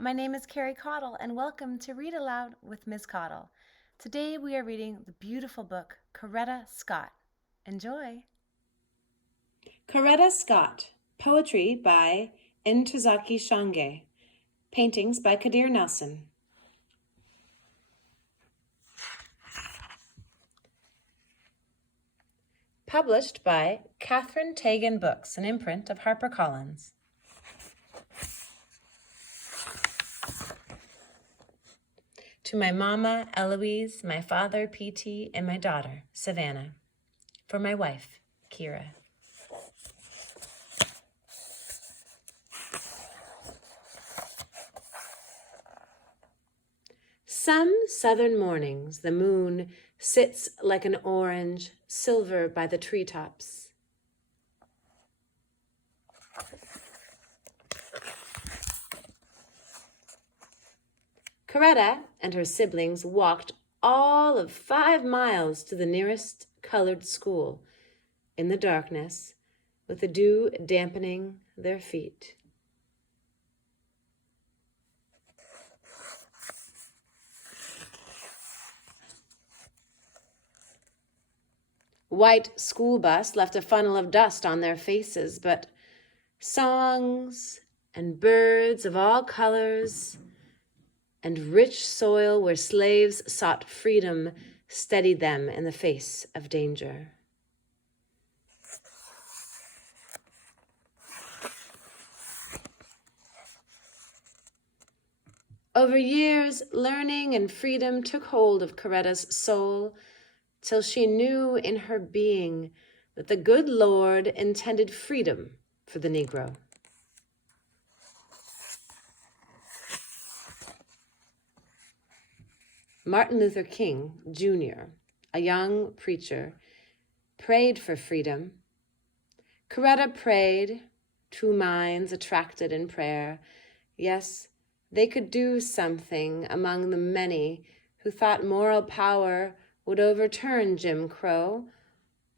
my name is Carrie Caudle, and welcome to Read Aloud with Ms. Caudle. Today we are reading the beautiful book, Coretta Scott. Enjoy! Coretta Scott, poetry by Ntozake Shange, paintings by Kadir Nelson. Published by Katherine Tegen Books, an imprint of HarperCollins. To my mama, Eloise, my father, P.T., and my daughter, Savannah. For my wife, Kira. Some southern mornings, the moon sits like an orange silver by the treetops. Coretta and her siblings walked all of 5 miles to the nearest colored school in the darkness, with the dew dampening their feet. White school bus left a funnel of dust on their faces, but songs and birds of all colors and rich soil where slaves sought freedom steadied them in the face of danger. Over years, learning and freedom took hold of Coretta's soul till she knew in her being that the good Lord intended freedom for the Negro. Martin Luther King, Jr., a young preacher, prayed for freedom. Coretta prayed, 2 minds attracted in prayer. Yes, they could do something among the many who thought moral power would overturn Jim Crow.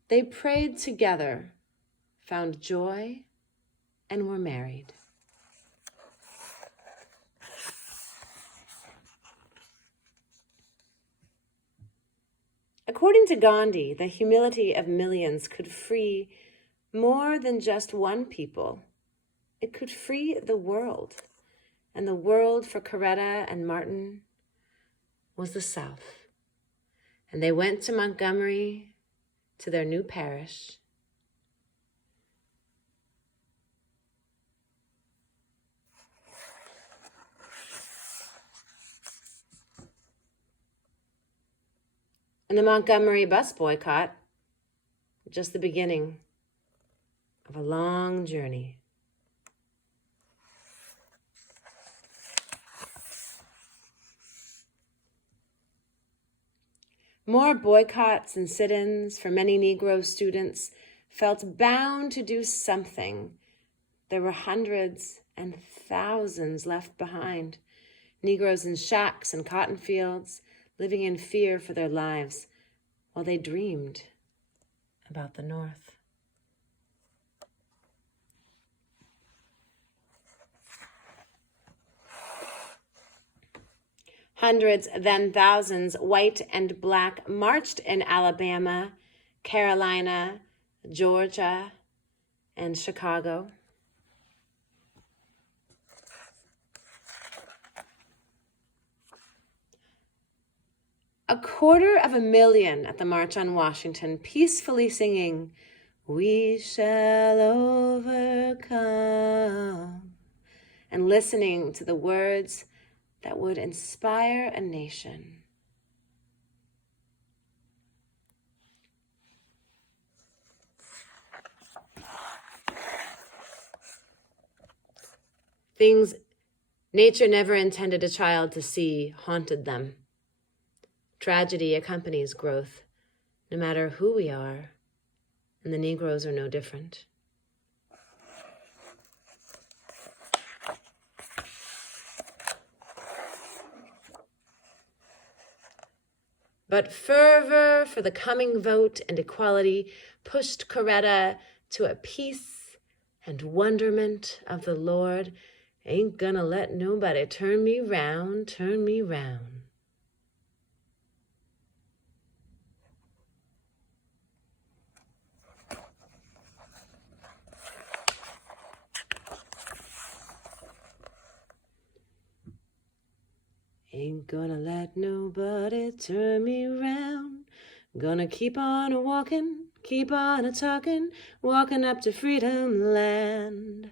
They prayed together, found joy, and were married. According to Gandhi, the humility of millions could free more than just one people. It could free the world. And the world for Coretta and Martin was the South. And they went to Montgomery, to their new parish. And the Montgomery bus boycott, just the beginning of a long journey. More boycotts and sit-ins for many Negro students felt bound to do something. There were hundreds and thousands left behind, Negroes in shacks and cotton fields, living in fear for their lives while they dreamed about the North. Hundreds, then thousands, white and black, marched in Alabama, Carolina, Georgia, and Chicago. A 250,000 at the March on Washington, peacefully singing, "We shall overcome," and listening to the words that would inspire a nation. Things nature never intended a child to see haunted them. Tragedy accompanies growth, no matter who we are, and the Negroes are no different. But fervor for the coming vote and equality pushed Coretta to a peace and wonderment of the Lord Ain't gonna let nobody turn me round, turn me round. Ain't gonna let nobody turn me round. Gonna keep on a-walking, keep on a-talking, walking up to freedom land.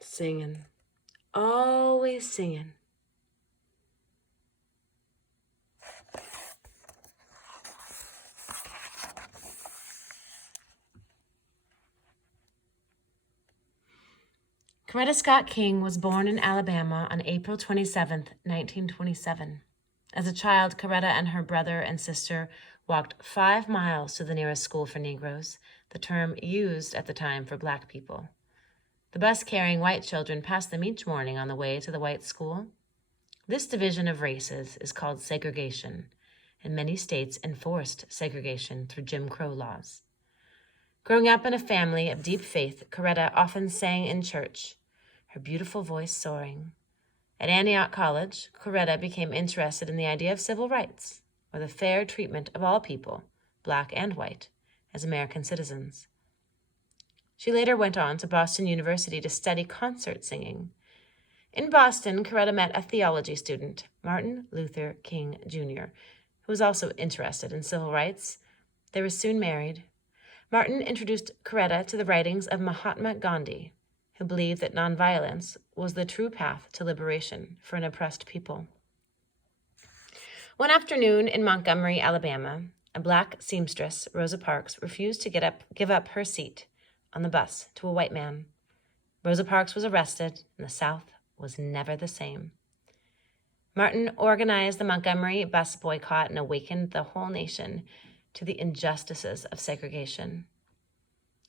Singing, always singing. Coretta Scott King was born in Alabama on April 27, 1927. As a child, Coretta and her brother and sister walked 5 miles to the nearest school for Negroes, the term used at the time for Black people. The bus carrying white children passed them each morning on the way to the white school. This division of races is called segregation, and many states enforced segregation through Jim Crow laws. Growing up in a family of deep faith, Coretta often sang in church, her beautiful voice soaring. At Antioch College, Coretta became interested in the idea of civil rights, or the fair treatment of all people, Black and white, as American citizens. She later went on to Boston University to study concert singing. In Boston, Coretta met a theology student, Martin Luther King Jr., who was also interested in civil rights. They were soon married. Martin introduced Coretta to the writings of Mahatma Gandhi, who believed that nonviolence was the true path to liberation for an oppressed people. One afternoon in Montgomery, Alabama, a Black seamstress, Rosa Parks, refused to give up her seat on the bus to a white man. Rosa Parks was arrested, and the South was never the same. Martin organized the Montgomery bus boycott and awakened the whole nation to the injustices of segregation.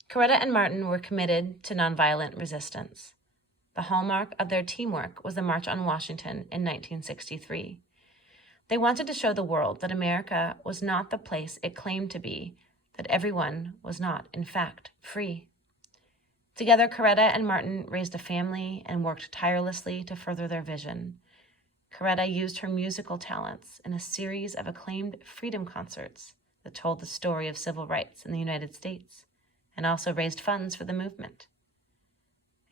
Coretta and Martin were committed to nonviolent resistance. The hallmark of their teamwork was the March on Washington in 1963. They wanted to show the world that America was not the place it claimed to be, that everyone was not, in fact, free. Together, Coretta and Martin raised a family and worked tirelessly to further their vision. Coretta used her musical talents in a series of acclaimed freedom concerts that told the story of civil rights in the United States, and also raised funds for the movement.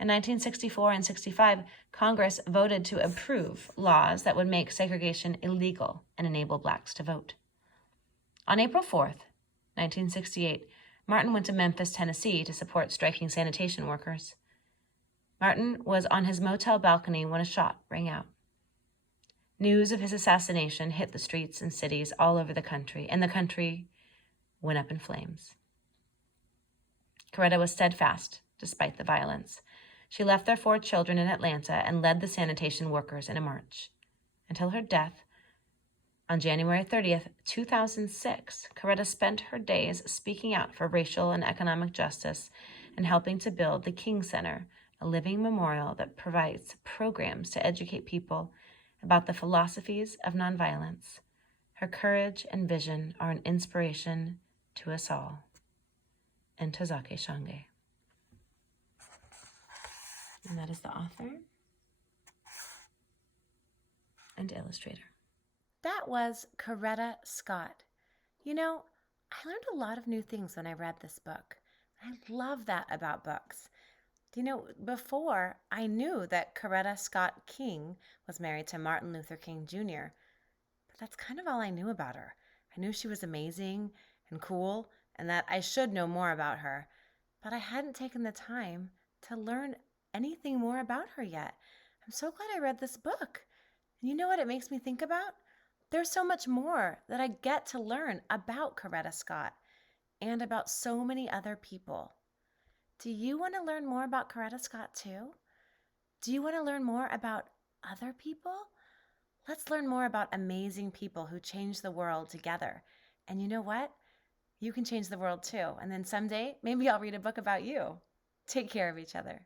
In 1964 and 65, Congress voted to approve laws that would make segregation illegal and enable Blacks to vote. On April 4th, 1968, Martin went to Memphis, Tennessee to support striking sanitation workers. Martin was on his motel balcony when a shot rang out. News of his assassination hit the streets and cities all over the country, and the country went up in flames. Coretta was steadfast, despite the violence. She left their 4 children in Atlanta and led the sanitation workers in a march. Until her death, on January 30th, 2006, Coretta spent her days speaking out for racial and economic justice and helping to build the King Center, a living memorial that provides programs to educate people about the philosophies of nonviolence. Her courage and vision are an inspiration to us all. Ntozake Shange. And that is the author and illustrator. That was Coretta Scott. You know, I learned a lot of new things when I read this book. I love that about books. You know, before I knew that Coretta Scott King was married to Martin Luther King Jr., but that's kind of all I knew about her. I knew she was amazing and cool and that I should know more about her, but I hadn't taken the time to learn anything more about her yet. I'm so glad I read this book. And you know what it makes me think about? There's so much more that I get to learn about Coretta Scott and about so many other people. Do you want to learn more about Coretta Scott too? Do you want to learn more about other people? Let's learn more about amazing people who change the world together. And you know what? You can change the world too. And then someday, maybe I'll read a book about you. Take care of each other.